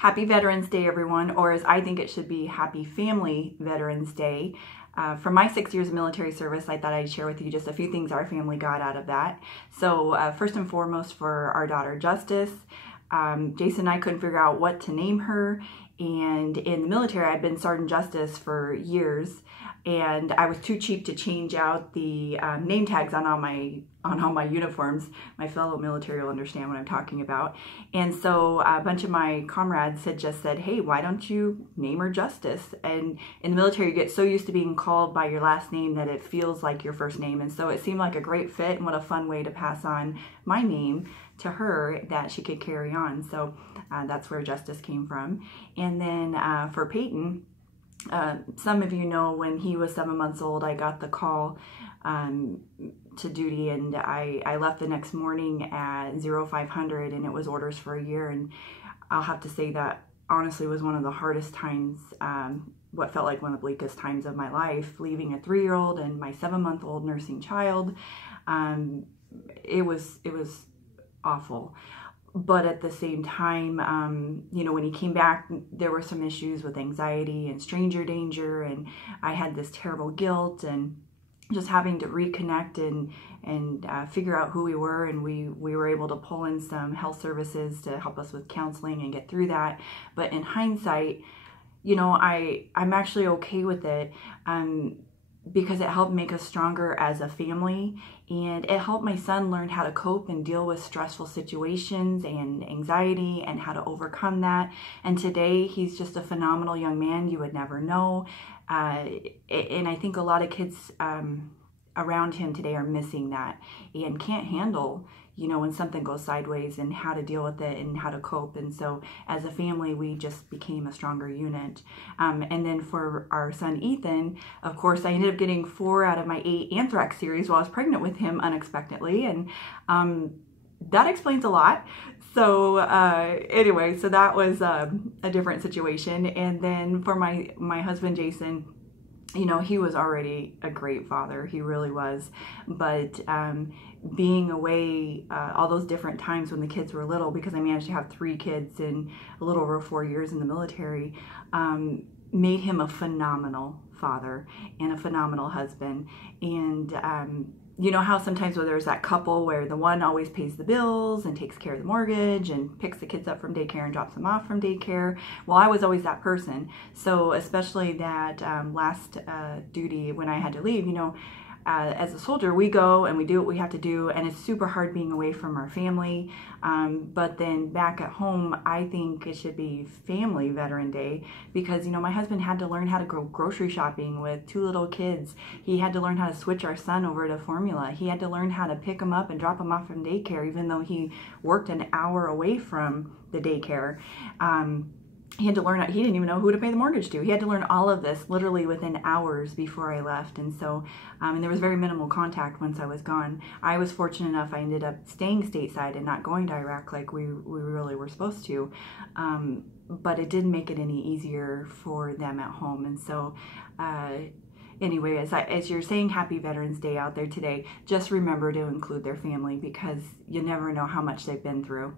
Happy Veterans Day, everyone, or as I think it should be, Happy Family Veterans Day. For my 6 years of military service, I thought I'd share with you just a few things our family got out of that. So first and foremost, for our daughter Justice, Jason and I couldn't figure out what to name her. And in the military, I'd been Sergeant Justice for years, and I was too cheap to change out the name tags on all my uniforms. My fellow military will understand what I'm talking about. And so a bunch of my comrades had just said, hey, why don't you name her Justice? And in the military, you get so used to being called by your last name that it feels like your first name. And so it seemed like a great fit, and what a fun way to pass on my name to her that she could carry on. So that's where Justice came from. And then for Peyton, some of you know when he was 7 months old, I got the call to duty, and I left the next morning at 0500, and it was orders for a year. And I'll have to say that honestly was one of the hardest times, what felt like one of the bleakest times of my life, leaving a 3-year-old and my 7-month-old nursing child. It was awful. But at the same time, you know, when he came back, there were some issues with anxiety and stranger danger, and I had this terrible guilt and just having to reconnect and figure out who we were. And we were able to pull in some health services to help us with counseling and get through that. But in hindsight, you know, I'm actually okay with it. Because it helped make us stronger as a family, and it helped my son learn how to cope and deal with stressful situations and anxiety and how to overcome that. And today he's just a phenomenal young man you would never know. And I think a lot of kids around him today are missing that and can't handle, you know, when something goes sideways and how to deal with it and how to cope. And so as a family, we just became a stronger unit. And then for our son, Ethan, of course, I ended up getting 4 out of my 8 anthrax series while I was pregnant with him unexpectedly. And that explains a lot. So anyway, so that was a different situation. And then for my husband, Jason, you know, he was already a great father. He really was. But being away all those different times when the kids were little, because I managed to have 3 kids in a little over 4 years in the military, made him a phenomenal father and a phenomenal husband. And you know how sometimes where there's that couple where the one always pays the bills and takes care of the mortgage and picks the kids up from daycare and drops them off from daycare? Well, I was always that person. So especially that last duty when I had to leave, you know, as a soldier, we go and we do what we have to do, and it's super hard being away from our family. But then back at home, I think it should be Family Veteran Day, because, you know, my husband had to learn how to go grocery shopping with 2 little kids. He had to learn how to switch our son over to formula. He had to learn how to pick him up and drop him off from daycare, even though he worked an hour away from the daycare. He had to learn, he didn't even know who to pay the mortgage to. He had to learn all of this literally within hours before I left. And so, and there was very minimal contact once I was gone. I was fortunate enough, I ended up staying stateside and not going to Iraq like we really were supposed to. But it didn't make it any easier for them at home. And so, anyway, as you're saying Happy Veterans Day out there today, just remember to include their family, because you never know how much they've been through.